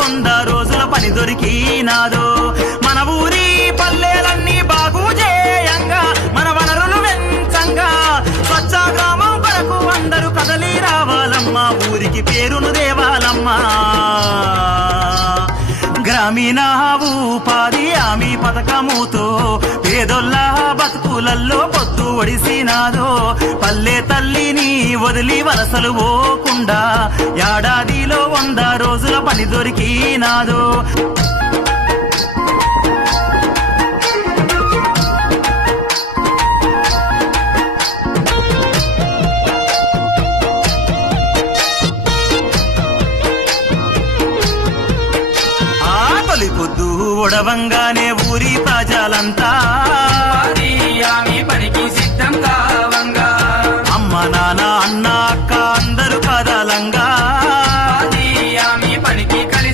100 రోజుల పని దొరికినాదో మన ఊరి పల్లెలన్నీ బాగు చేయంగా మన వనరులు వెంచంగా స్వచ్ఛ గ్రామం కొరకు అందరూ కదలి రావాలమ్మా ఊరికి పేరును దేవాలమ్మా గ్రామీణ ఉపాధి హామీ పథకముతో పేదొల్ల బతుకులల్లో పొద్దు ఒడిసినాదో పల్లె తల్లిని వదిలి వలసలు పోకుండా ఏడాదిలో 100 రోజుల పని దొరికినాదో పొద్దు ఒడవంగానే ఊరి ప్రజలంతా పనికి సిద్ధం కావంగా అమ్మ నాన్న అన్నా